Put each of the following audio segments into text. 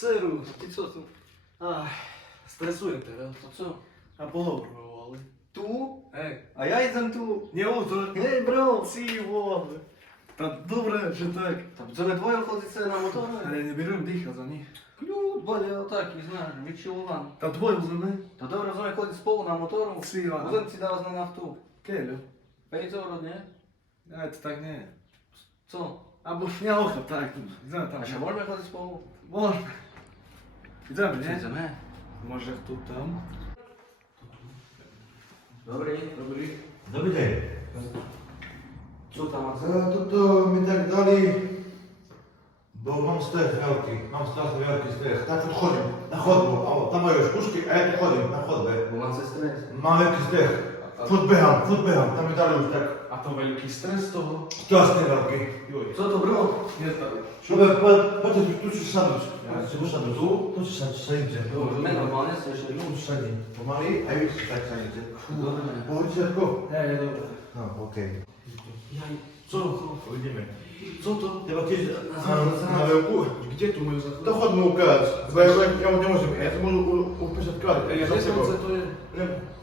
Syru, ty co tu? Ach, stresuję teraz. To co? A pochowamy. Tu? Ej, A ja jestem tu. nie utor. Hej bro! Si, wołamy. Ta dobre, że tak. Tam co we dwoje chodzić sobie na motorze? Ale nie bierzemy dycha za nich. Klut, będzie taki, znasz, wysiłowany. Ta dwoje uzemy. To dobra, że chodzić z połu na motoru. Si, a. Potem ci dał na naftu. Kielu. 5 euro, nie? Ale to tak nie. Co? Albo śmiałka, tak. Idziemy tam. A się można chodzić z połu? Można. Idziemy, nie? Idziemy. Może tu, tam. Dobry. Dobry dzień. Co tam masz? To mi tak dali, bo mam stres wielki, mam strasznie wielki stres. Tak podchodzę, na chodbę, o, tam moje sztuczki, a ja podchodzę na chodbę. Bo mam se stres. Mam jakiś stres, podbycham, tam mi dali już tak A to wielki stres to... strasznie wielki. Juj. Co to bro? Nie dalej. Patrzę, tu się sadzić. Tu sadzić, tu się sadzicie. My normalnie słyszę. Tu się sadzić. Pomali, a już się tak sadzicie. Dobra. Pochodzicie tylko? Nie, dobra. No, okej. Jaj, Co? Pójdziemy. co to? Chyba kiedyś na wielku. Gdzie tu moje zachowanie? To chodźmy ukazać, bo ja nie możemy, ja to mogę upisać kartę. Ej, ja wiem, co to jest.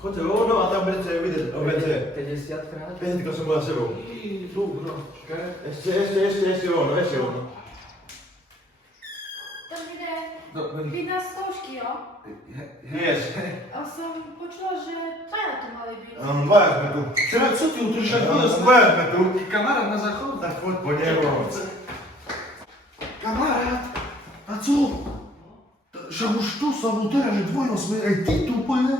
Chodźcie, no a tam będzie widać, będzie. To jest jadka? Będzie tylko sobie na szybą. I dobra, czekaj. Jeszcze ono. Dobrý den. Vy na zkoušky, jo? Jest. A jsem počula, že traja to mali být. Weźmy tu. Teraz co ty utrzymasz? Weźmy tu. Kamera na zachód. Tak chodź po niego. Kamarad, a co? Że już tu są teraz dwoją sobie, ej ty tu pojdę?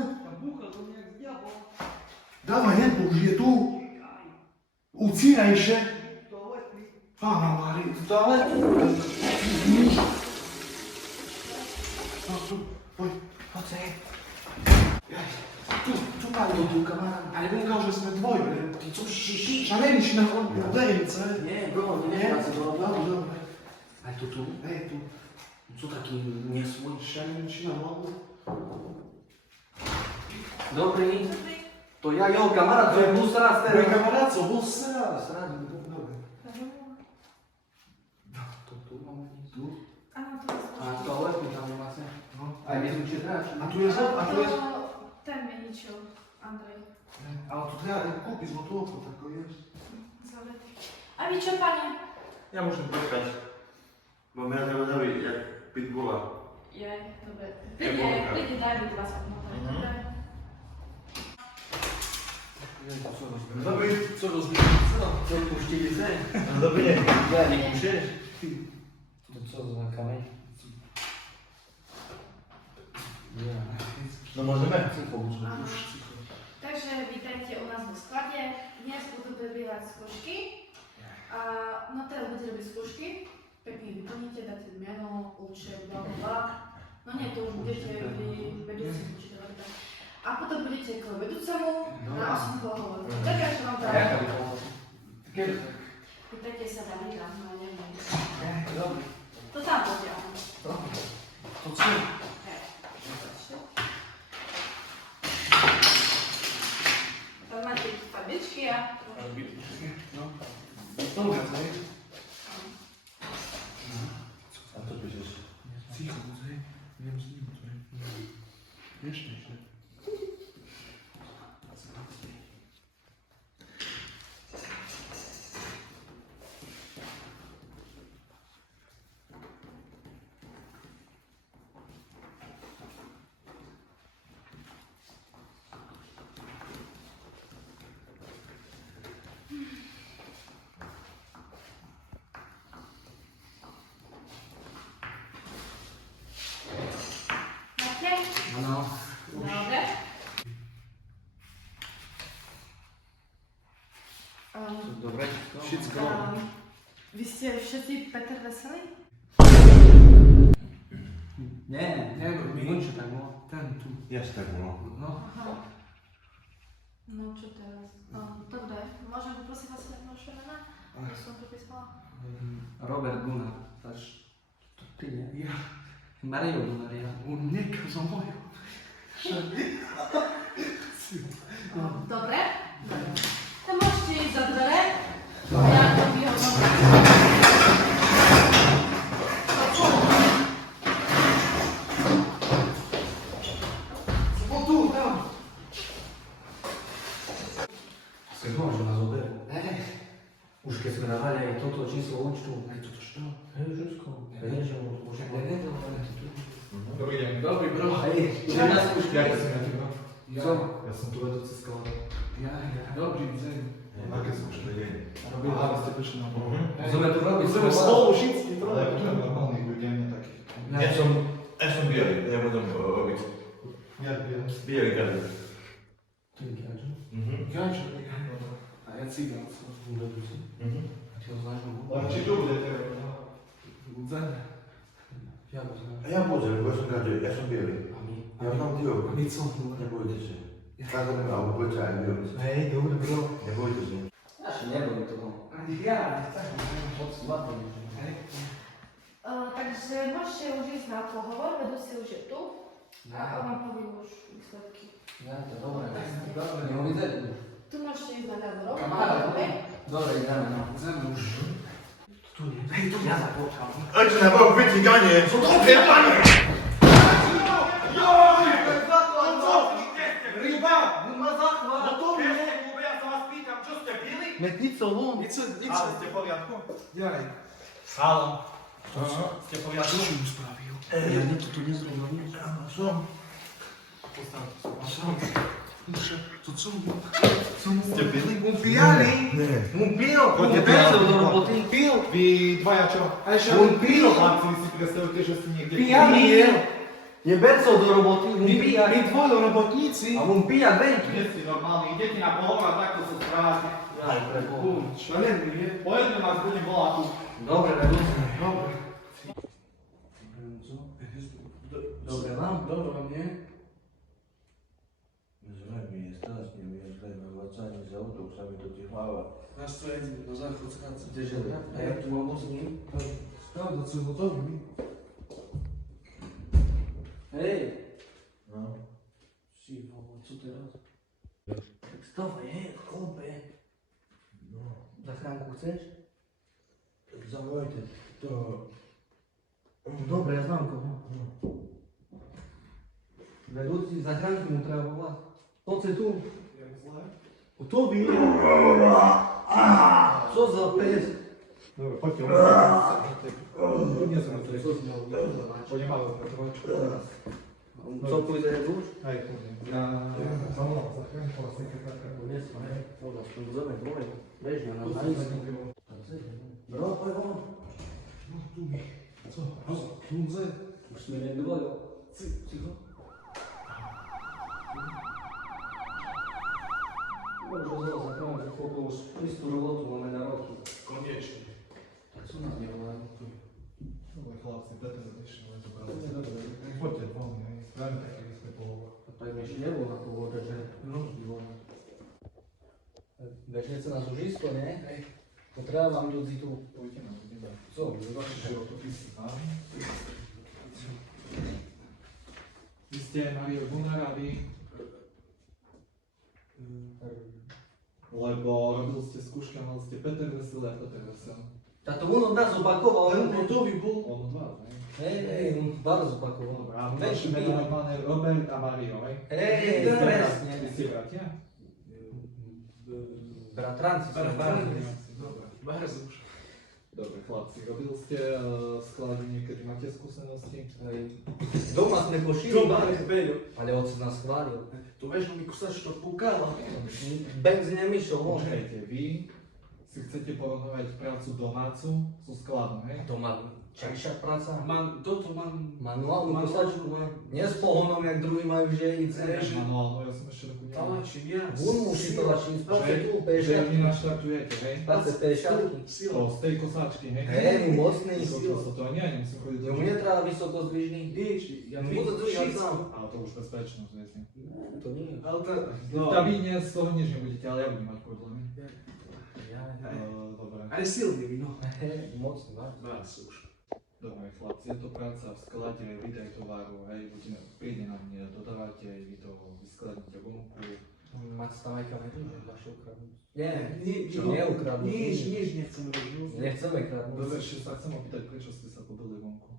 Dawaj, nie, już je tu. Ucinaj się. Pana Marii, Toalet? Oj, Chodź. tu pan tu kamarad. Ale mówią, że jsme dwoje. Ty co, szaleni się na ręce. Nie, bro, nie Nie? wiem, co to Dobra, robią. dobra. Ale tu? Ej, tu. Co taki niesłój? Szaleni się na łogu. Dobry. To ja ją kamarad, to jak był zaraz Ej, teraz. kamarad, co, bo sera. Dobra. To tu mamy tu. Ano, to jest A toalet mi tam nie ma sensu. No. A nie wiem, czy teraz. A tu jest, a tu jest. Ten mi ničil, Andrej. A tu treba kupić złotówkę, tylko jest. Zaletý. A vy čo, pani? Ja muszę poczekać. Bo mnie teraz dawi jak pitbulla. Jej, dobre. Ja Klidne, mogę. klidne, daj mi 2 sekúndy. Mhm. Dobre. Dobry. Co rozbiegł? Co puścili se? Dobry dzień. Ja nie puszczysz? To co za kamień? No możemy? Aha. Takže vítajte u nás vo sklade. Dnes budú prebiehať skúšky. A, no teraz budete robiť skúšky. Pekne vyplníte, dáte meno, účet, bla bla bla. No nie, to už budete vy vedúci učiteľa. A potom budete k vedúcemu na 8 hovor. Tak ja čo vám Jaka dávam. by pomoc? Kiedy? Pýtajte sa Davida, no neviem. Dobry. To tam poďalám. To co? Tam máte tabličky a... No. Dobra, co jest? A co piszesz? Cicho, co jest? Nie wiem, z nim, co jest. Jeszcze się. Máte? No. Dobre. Dobre. Wszystko. Vy ste všetci Petr Veselý? Nie, Nie, no, mi- Minutcie tak było. Ten tu. Jest tak, no. No. Aha. No čo teraz? No, dobre. Môžem poprosiť vás jedno šemena? Ja som to písala. Robert Gunnar. Też. To ty nie? Ja. Mario Gunnar, ja. On nie kazał moją. Dobre? To môžete ísť za dvere. Ja to vyhodnotím. toto číslo účtu. Aj toto čo? Hej, všetko. Hej, že môžem nevedel, ale to tu. Dobrý deň. Dobrý, bro. Hej, čo na skúšky? Jak si na teba? Co? Ja som tu vedúci skladu. Ja, dobrý deň. Aké sú už deň? Robili ste prišli na pol. Chceme tu robiť Chceme spolu všetci. Ale ja potrebujem normálnych ľudí, a nie takých. Ja som bielý, ja budem robiť. Jak je? Bielý každý. To je Gačo? Gačo. A ja cigán som. Dobrý si. A ty ho znáš mu? Ale či tu budete robiť? Budem. Ja ho znáš. A ja budem, bo ja som každý, ja som bielý. A my? Ja mám diok. A my co? Nebojte sa. Každý alebo budete aj bielý. Hej, dobre, bro. Nebojte sa. Ja sa nebojím toho. Ani ja, tak mám moc zlatý. Takže môžete už ísť na pohovor, vedúci už je tu a on vám povie už výsledky. Ja, to dobre. Dobre, nevidieť. Tu môžete ísť na Gazorov. Dobre, ideme, no. Ideme už. Tu nie. Hej, tu ja započal. Ať na Boh vyciganie! Sú to opiepanie! Ryba! Ma zachvát. No to nie! Ja sa vás pýtam, čo ste pili? Nico, von. Nico. Ste v poriadku? Jaj. Halo. Ste v poriadku? Čo mu spravil? Ja niečo tu nezrobil, nič. Som. Postavte sa. Som. Duša, to co? Ste pili? On pijali. Nie. On pil. On Poďte bezel pijali. do roboty. Pil. Vy dvaja čo? On pil. Chlapci, vy si predstavujete, že ste niekde Pijany je. Je bercol do roboty, on pija. My dvoje robotníci. A on pija venky. Nie ste normálni, idete na pohovor a takto sa správate. Aj pre Boha. Šalenný, nie? Pojedme vás, budem volať tu. Dobre, vedúci. Dobre. Dobre vám? Dobre vám, nie? Zle mi je strašne, mi je zle na vracanie z autou, sa mi to ti hlava. Настроение на заход станции держали. А я tu mám s ním? Spravda sú hotoví. Hej! No. Si, co teraz? Tak stawaj, hej, chłopie. No. Zachránku chceš? Zavolajte to. Dobre, ja znam koho. Vedúci, zachránku mu treba volať. Poď si tu. O to by. Co za pes? Dobre, poďte. Nie som na to. Co z ňou? Poďme malo pracovať. Co pôjde už? Aj, poďme. Ja zavolám zachránku, ale sem keď taká. Dobra, spróbujemy dwoje. Weź na nas. Bro, pojdź won. Co? Kludze? Już mnie nie dwoją. Cicho. Dobrze, zapraszam, że chłopów z robotu mamy na roki. Koniecznie. A co nas nie wołają? Dobra, chłopcy, będę zawieszony, ale to To nie bardzo. dobre. Chodźcie, wolno, i sprawmy takie listy połowa. Tak mi się nie było na powodę, że różni wołają. Weźmy co na zużysko, nie? To trzeba wam ludzi tu. Pójdzie na godzinę. Co? Zobaczcie, że otopisy mamy. Vy ste Mario Gunaravi, lebo robil ste skúšky a mali ste Peter Vesel a Peter Vesel. A to on od nas opakował, Ale on gotowy był. On od was, nie? Hej, on bardzo opakował. Dobra, a Weź vaše mi. meno normálne Robert a Mario, hej? Hej, Vy presne. ste bratia? Bratranci są Dobra. bardzo. Dobre, chlapci, robil ste sklady niekedy, máte skúsenosti? Doma sme pošili, Doma nebyl. ale otec nás chválil. To wiesz, no mi kusasz to pukała. Benz nemyšol, on. Počkajte, vy si chcete porovnávať prácu domácu so skladom, hej? Doma cięższa praca. Mam, to mam... Manualną Manualną posadził. mam. Nie z pohonom, jak drugi mają wzięlice. Manuálno, ja som ešte takú Dała ci miast. On musi to zacząć pracę tu, Že vy 50. naštartujete, hej? Pracę 50. Сила. To, z tej kosačky, hej? Hej, mocny. Koľko to nie, nemusím chodiť do No mnie trzeba wysoko zdvižný. Wiesz, ja No widzę, to że ja się znam. Ale to už bezpečnosť, viete. To nie. Ale to... Tá vy nie z toho nič nebudete, ale ja budem mať problémy. Ja, Dobre. Ale Sylwia, no. mocny, bardzo. Bardzo już. Dobre, chlapci, je to práca v sklade, vydaj tovaru, hej, príde na mne dodávateľ, vy to vyskladníte vonku. Masz stałej kamery, że da się ukradnąć. Nie, Nie ukradł. nie chcemy robić. Nie chcemy kradnąć. Dobre, ešte sa chcem opýtať, prečo ste sa pobili vonku?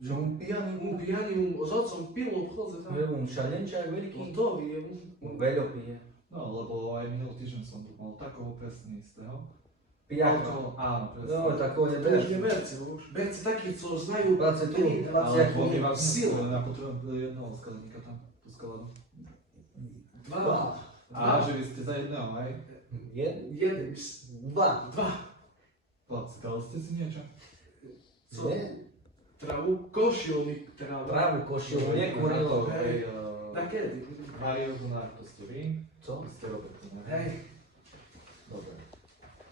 Że on pijany, Pijani, z ojcem piło obchodzę tam. on szaleńcza jak wielki. Gotowi, On veľo pije. No, lebo aj minulý týždeň som tu mal takého presne istého. Pijak. Áno, presne. No, takový To już nie berci. bercy, bo już bercy takí, co znajú Berci tu, tri, berci Ale jak boli nie. vás Sila. ja potrebujem jednoho skladníka tam, tú skladu. dva, A, že vy ste za jedného, hej? jeden, Dva. dva. Plackali ste si niečo? Co? Nie. Travu, košielnik, travu. Travu košiel, nie kurilo. Hej, Takedy. Mario Gunnar, to ste vy. Co? Vy ste Robert, ne? Hej, Dobre.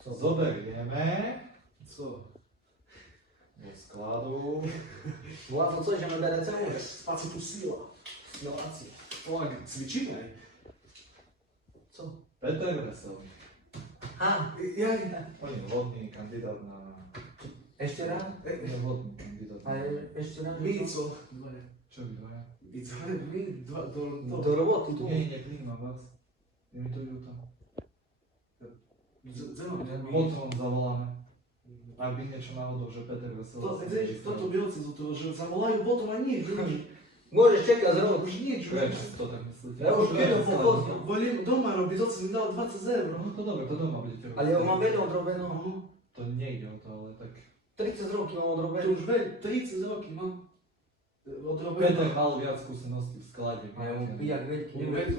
Co? Zoberieme co? do skladu. Łatwo coś, że my beremy cały. Spací tu sila. No akcja. Tak, cvičíme aj. Co? Peter Veselý. A, Jaj, On je vhodný kandidát na... jeszcze raz? On je vhodný kandidát A na... jeszcze raz? my co? Dvaja. Čo vy dvaja? My co? My dva, do... Do roboty tu. Nie, nevnímam vás. Je mi to ľúto. Zeno, Potom zavoláme. Ak by niečo náhodou, že Peter Veselý... To, vieš, toto bylo cez toho, že zavolajú potom a nič, nič. Możesz czekać z roku. Už nič. Prečo to tak myslíte? Ja už Peter vedel, Veselý. pochodne. Volím doma robiť, to mi dal 20 eur. No to dobre, to doma budete robiť. Ale ja mám veľa odrobeného. To nejde o to, ale tak... 30 rokov mám To odrobené. už veľ, 30 roky mám. Odrobené. Peter mal viac skúseností v sklade. A ja mu pijak veľký.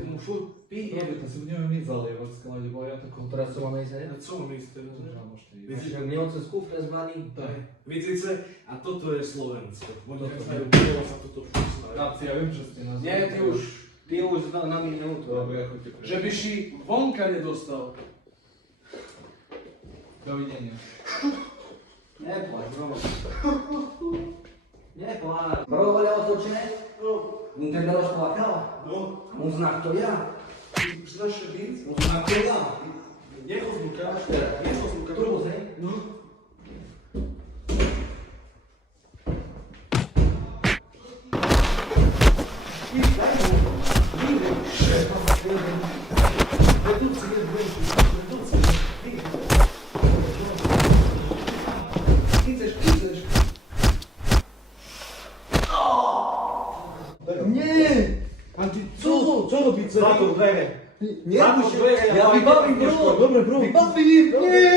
Mu furt pije. Dobre, to si budeme my zalievať v sklade, bo ja takou... Teraz co máme ísť? Co mám ísť teraz? Možno môžete ísť. Viete, Že mne oce z kufre zbali. Tak. Vidice, a toto je Slovensko. Oni Toto. znajú bielo sa toto všetko. Chlapci, ja viem, že ste nás... Nie, Ty už na minútu. Dobre, choďte preč. Že by si vonka nedostal. Dovidenia. Nepláč, bro. Nepláč. Bro, ale otočené? On ten dal šplakal. No, On znak to ja. znaš še byť? On znak to ja. Nechod zvuka. Nechod zvuka. Trus, hej? No. Nie! A ty co? Co robicie? Zatwórz dveře. Nie, ja wybawim, bro! Dobre, bro. Wybawim! Nie!